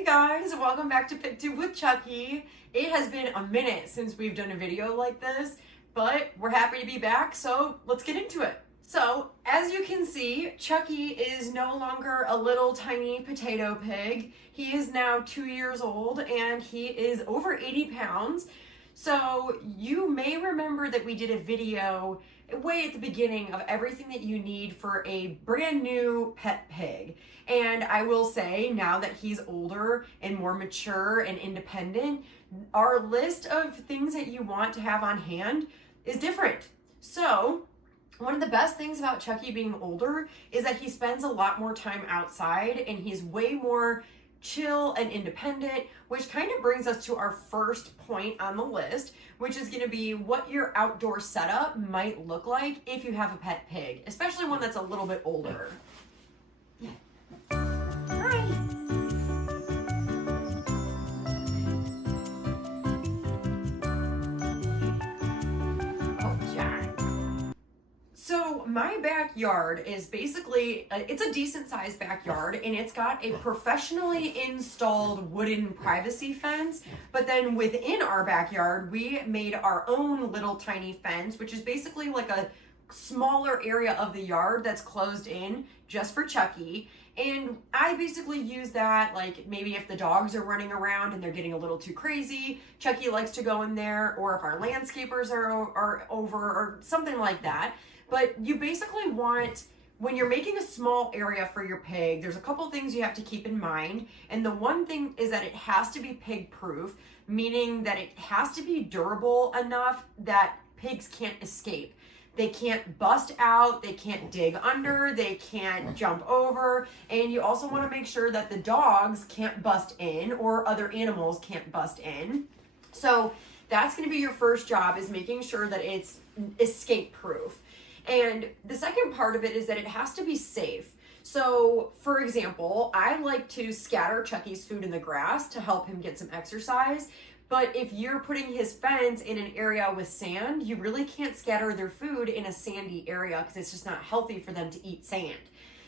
Hey guys, welcome back to PigTube with Chucky. It has been a minute since we've done a video like this, but we're happy to be back, so let's get into it. So, as you can see, Chucky is no longer a little tiny potato pig. He is now 2 years old and he is over 80 pounds. So, you may remember that we did a video way at the beginning of everything that you need for a brand new pet pig. And I will say, now that he's older and more mature and independent, our list of things that you want to have on hand is different. So, one of the best things about Chucky being older is that he spends a lot more time outside and he's way more chill and independent, which kind of brings us to our first point on the list, which is going to be what your outdoor setup might look like if you have a pet pig, especially one that's a little bit older. Hi. Oh, Jack. So my backyard is basically, it's a decent sized backyard and it's got a professionally installed wooden privacy fence. But then within our backyard, we made our own little tiny fence, which is basically like a smaller area of the yard that's closed in just for Chucky. And I basically use that, like maybe if the dogs are running around and they're getting a little too crazy, Chucky likes to go in there, or if our landscapers are over or something like that. But you basically want, when you're making a small area for your pig, there's a couple things you have to keep in mind. And the one thing is that it has to be pig proof, meaning that it has to be durable enough that pigs can't escape. They can't bust out, they can't dig under, they can't jump over, and you also want to make sure that the dogs can't bust in or other animals can't bust in. So that's going to be your first job, is making sure that it's escape proof. And the second part of it is that it has to be safe. So, for example, I like to scatter Chucky's food in the grass to help him get some exercise. But if you're putting his fence in an area with sand, you really can't scatter their food in a sandy area because it's just not healthy for them to eat sand.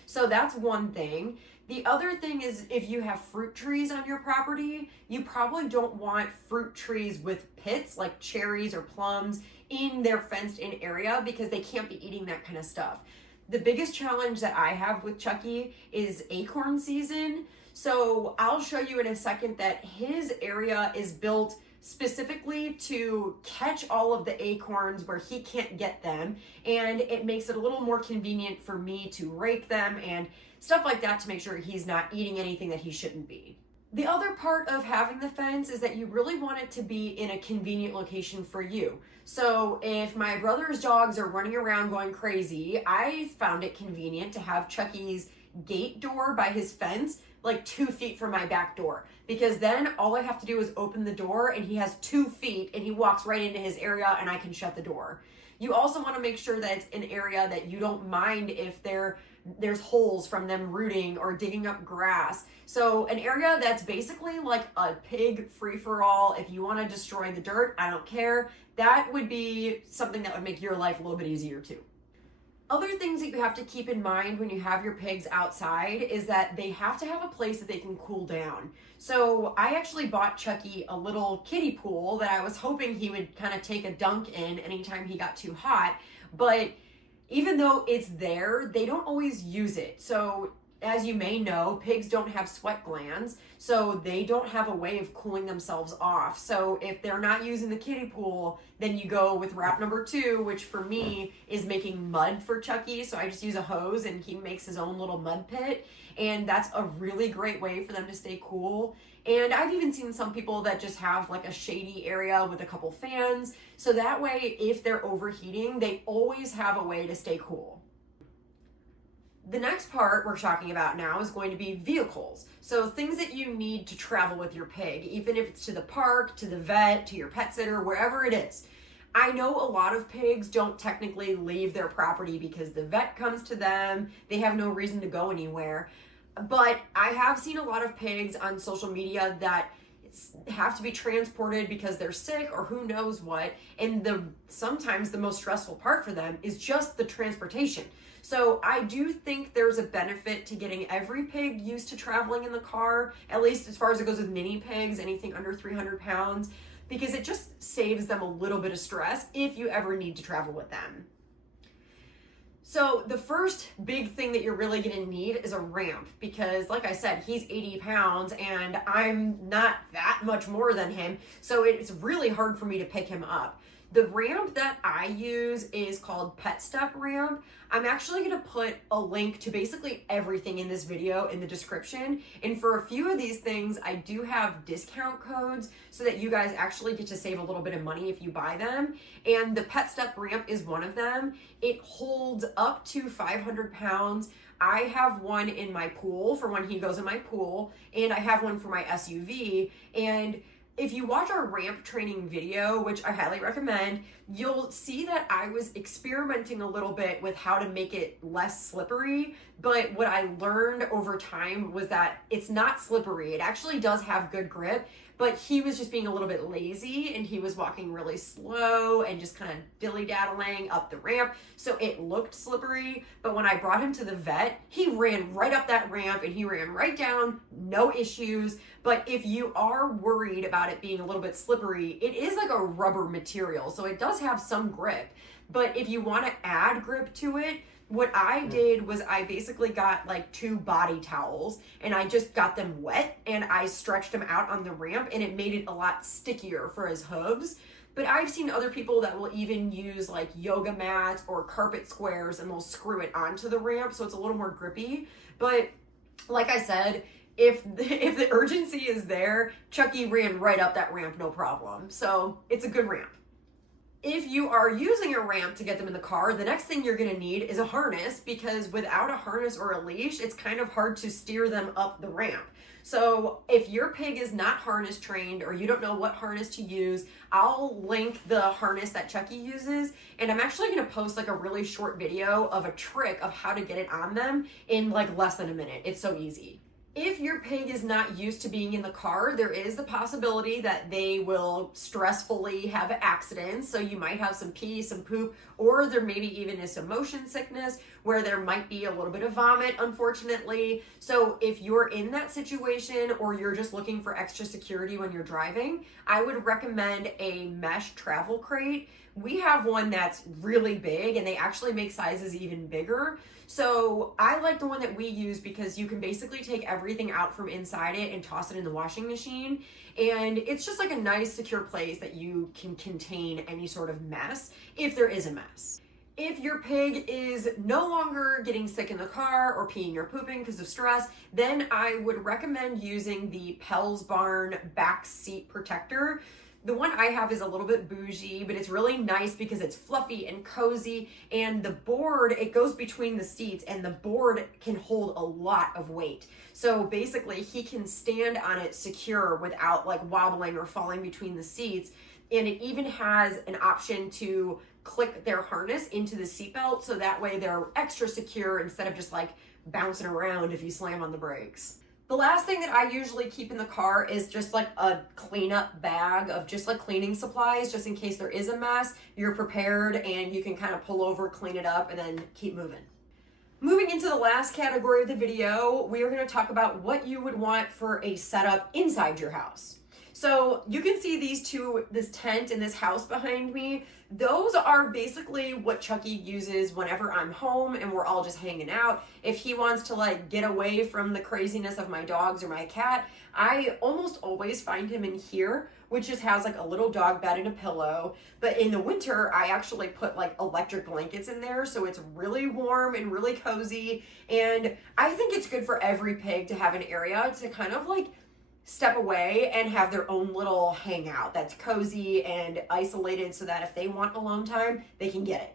So that's one thing. The other thing is, if you have fruit trees on your property, you probably don't want fruit trees with pits like cherries or plums in their fenced in area because they can't be eating that kind of stuff. The biggest challenge that I have with Chucky is acorn season. So I'll show you in a second that his area is built specifically to catch all of the acorns where he can't get them, and it makes it a little more convenient for me to rake them and stuff like that to make sure he's not eating anything that he shouldn't be. The other part of having the fence is that you really want it to be in a convenient location for you. So if my brother's dogs are running around going crazy, I found it convenient to have Chucky's gate door by his fence like 2 feet from my back door, because then all I have to do is open the door and he has 2 feet and he walks right into his area and I can shut the door. You also want to make sure that it's an area that you don't mind if there's holes from them rooting or digging up grass. So an area that's basically like a pig free-for-all. If you want to destroy the dirt, I don't care. That would be something that would make your life a little bit easier too. Other things that you have to keep in mind when you have your pigs outside is that they have to have a place that they can cool down. So I actually bought Chucky a little kiddie pool that I was hoping he would kind of take a dunk in anytime he got too hot. But even though it's there, they don't always use it. So as you may know, pigs don't have sweat glands, so they don't have a way of cooling themselves off. So if they're not using the kiddie pool, then you go with route number 2, which for me is making mud for Chucky. So I just use a hose and he makes his own little mud pit. And that's a really great way for them to stay cool. And I've even seen some people that just have like a shady area with a couple fans. So that way, if they're overheating, they always have a way to stay cool. The next part we're talking about now is going to be vehicles. So things that you need to travel with your pig, even if it's to the park, to the vet, to your pet sitter, wherever it is. I know a lot of pigs don't technically leave their property because the vet comes to them. They have no reason to go anywhere. But I have seen a lot of pigs on social media that have to be transported because they're sick or who knows what. And sometimes the most stressful part for them is just the transportation. So I do think there's a benefit to getting every pig used to traveling in the car, at least as far as it goes with mini pigs, anything under 300 pounds, because it just saves them a little bit of stress if you ever need to travel with them. So the first big thing that you're really going to need is a ramp, because like I said, he's 80 pounds and I'm not that much more than him. So it's really hard for me to pick him up. The ramp that I use is called PetStep ramp. I'm actually going to put a link to basically everything in this video in the description. And for a few of these things, I do have discount codes so that you guys actually get to save a little bit of money if you buy them. And the PetStep ramp is one of them. It holds up to 500 pounds. I have one in my pool for when he goes in my pool, and I have one for my SUV. And if you watch our ramp training video, which I highly recommend, you'll see that I was experimenting a little bit with how to make it less slippery. But what I learned over time was that it's not slippery. It actually does have good grip, but he was just being a little bit lazy and he was walking really slow and just kind of dilly-daddling up the ramp. So it looked slippery, but when I brought him to the vet, he ran right up that ramp and he ran right down, no issues. But if you are worried about it being a little bit slippery, it is like a rubber material, so it does have some grip. But if you want to add grip to it, what I did was I basically got like 2 body towels and I just got them wet and I stretched them out on the ramp, and it made it a lot stickier for his hooves. But I've seen other people that will even use like yoga mats or carpet squares and they'll screw it onto the ramp so it's a little more grippy. But like I said, if the urgency is there, Chucky ran right up that ramp, no problem. So it's a good ramp. If you are using a ramp to get them in the car, the next thing you're going to need is a harness, because without a harness or a leash, it's kind of hard to steer them up the ramp. So if your pig is not harness trained or you don't know what harness to use, I'll link the harness that Chucky uses, and I'm actually going to post like a really short video of a trick of how to get it on them in like less than a minute. It's so easy. If your pig is not used to being in the car, there is the possibility that they will stressfully have accidents. So you might have some pee, some poop, or there maybe even is some motion sickness where there might be a little bit of vomit, unfortunately. So if you're in that situation or you're just looking for extra security when you're driving, I would recommend a mesh travel crate. We have one that's really big and they actually make sizes even bigger. So I like the one that we use because you can basically take everything out from inside it and toss it in the washing machine. And it's just like a nice secure place that you can contain any sort of mess if there is a mess. If your pig is no longer getting sick in the car or peeing or pooping because of stress, then I would recommend using the Pels Barn back seat protector. The one I have is a little bit bougie, but it's really nice because it's fluffy and cozy, and the board, it goes between the seats and the board can hold a lot of weight. So basically he can stand on it secure without like wobbling or falling between the seats. And it even has an option to click their harness into the seatbelt, so that way they're extra secure instead of just like bouncing around if you slam on the brakes. The last thing that I usually keep in the car is just like a cleanup bag of just like cleaning supplies, just in case there is a mess. You're prepared and you can kind of pull over, clean it up, and then keep moving. Moving into the last category of the video, we are going to talk about what you would want for a setup inside your house. So you can see this tent and this house behind me. Those are basically what Chucky uses whenever I'm home and we're all just hanging out. If he wants to like get away from the craziness of my dogs or my cat, I almost always find him in here, which just has like a little dog bed and a pillow. But in the winter, I actually put like electric blankets in there, so it's really warm and really cozy. And I think it's good for every pig to have an area to kind of like step away and have their own little hangout that's cozy and isolated, so that if they want alone time, they can get it.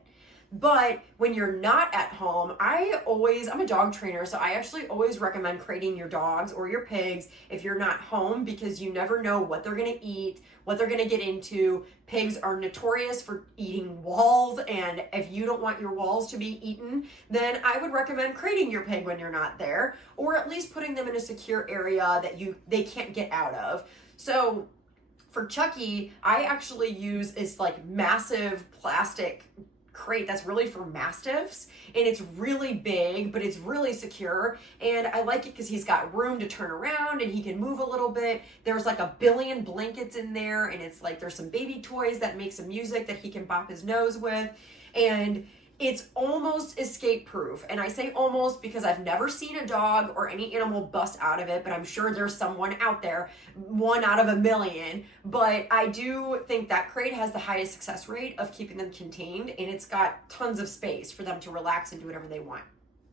But when you're not at home, I'm a dog trainer, so I actually always recommend crating your dogs or your pigs if you're not home, because you never know what they're going to eat, what they're going to get into. Pigs are notorious for eating walls, and if you don't want your walls to be eaten, then I would recommend crating your pig when you're not there, or at least putting them in a secure area that they can't get out of. So for Chucky, I actually use this like massive plastic crate that's really for mastiffs, and it's really big, but it's really secure, and I like it because he's got room to turn around and he can move a little bit. There's like a billion blankets in there, and it's like there's some baby toys that make some music that he can bop his nose with, and it's almost escape proof. And I say almost because I've never seen a dog or any animal bust out of it, but I'm sure there's someone out there, 1 out of a million. But I do think that crate has the highest success rate of keeping them contained, and it's got tons of space for them to relax and do whatever they want.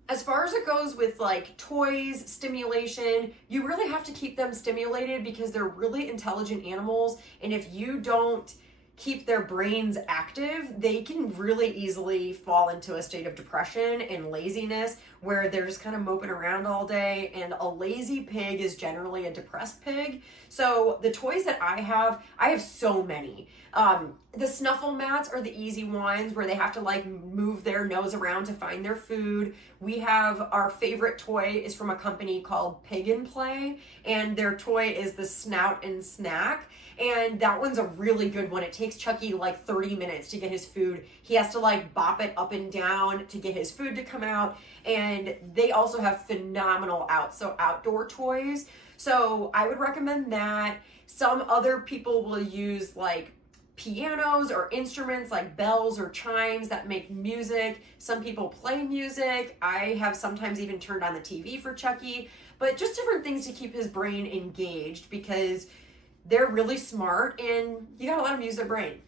As far as it goes with like toys, stimulation, you really have to keep them stimulated because they're really intelligent animals, and if you don't keep their brains active, they can really easily fall into a state of depression and laziness where they're just kind of moping around all day. And a lazy pig is generally a depressed pig. So the toys that I have so many. The snuffle mats are the easy ones where they have to like move their nose around to find their food. We have our favorite toy is from a company called Pig and Play, and their toy is the Snout and Snack. And that one's a really good one. It takes Chucky like 30 minutes to get his food. He has to like bop it up and down to get his food to come out. And they also have phenomenal outdoor toys. So I would recommend that. Some other people will use like pianos or instruments like bells or chimes that make music. Some people play music. I have sometimes even turned on the TV for Chucky, but just different things to keep his brain engaged because they're really smart and you gotta let them use their brain.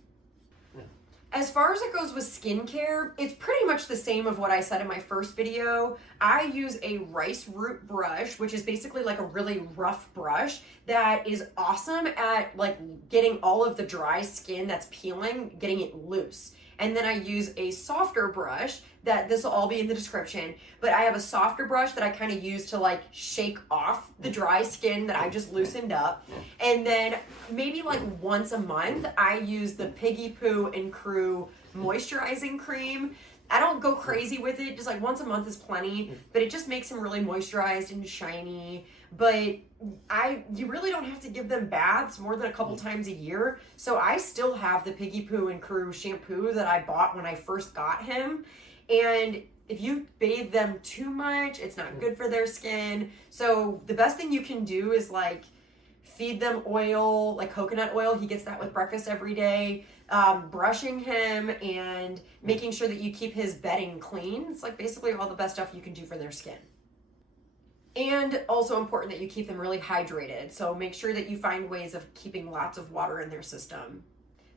As far as it goes with skincare, it's pretty much the same of what I said in my first video. I use a rice root brush, which is basically like a really rough brush that is awesome at like getting all of the dry skin that's peeling, getting it loose. And then I use a softer brush that this will all be in the description, but I have a softer brush that I kind of use to like shake off the dry skin that I just loosened up. And then maybe like once a month, I use the Piggy Poo and Crew moisturizing cream. I don't go crazy with it, just like once a month is plenty, but it just makes them really moisturized and shiny. But you really don't have to give them baths more than a couple times a year. So I still have the Piggy Poo and Crew shampoo that I bought when I first got him. And if you bathe them too much, it's not good for their skin. So the best thing you can do is like feed them oil, like coconut oil. He gets that with breakfast every day. Brushing him and making sure that you keep his bedding clean. It's like basically all the best stuff you can do for their skin. And also important that you keep them really hydrated. So make sure that you find ways of keeping lots of water in their system.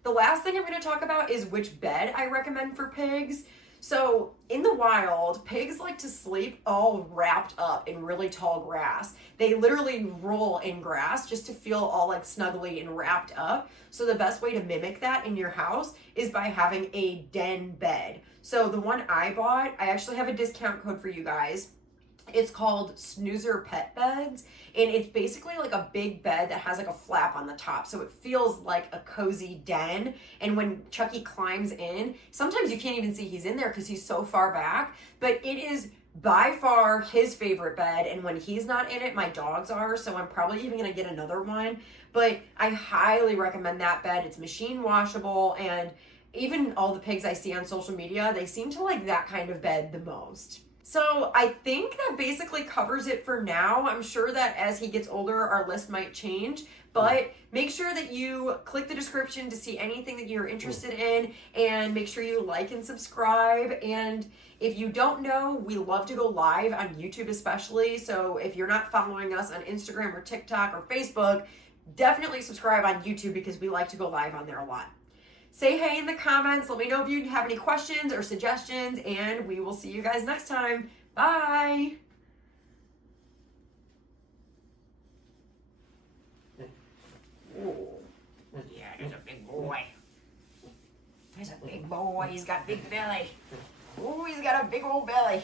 The last thing I'm going to talk about is which bed I recommend for pigs. So in the wild, pigs like to sleep all wrapped up in really tall grass. They literally roll in grass just to feel all like snuggly and wrapped up. So the best way to mimic that in your house is by having a den bed. So the one I bought, I actually have a discount code for you guys. It's called Snoozer Pet Beds, and it's basically like a big bed that has like a flap on the top, so it feels like a cozy den. And when Chucky climbs in, sometimes you can't even see he's in there because he's so far back, but it is by far his favorite bed. And when he's not in it, my dogs are, so I'm probably even gonna get another one. But I highly recommend that bed. It's machine washable, and even all the pigs I see on social media, they seem to like that kind of bed the most. So I think that basically covers it for now. I'm sure that as he gets older, our list might change, but make sure that you click the description to see anything that you're interested in, and make sure you like and subscribe. And if you don't know, we love to go live on YouTube especially. So if you're not following us on Instagram or TikTok or Facebook, definitely subscribe on YouTube because we like to go live on there a lot. Say hey in the comments. Let me know if you have any questions or suggestions, and we will see you guys next time. Bye. Oh, yeah, there's a big boy. There's a big boy. He's got big belly. Oh, he's got a big old belly.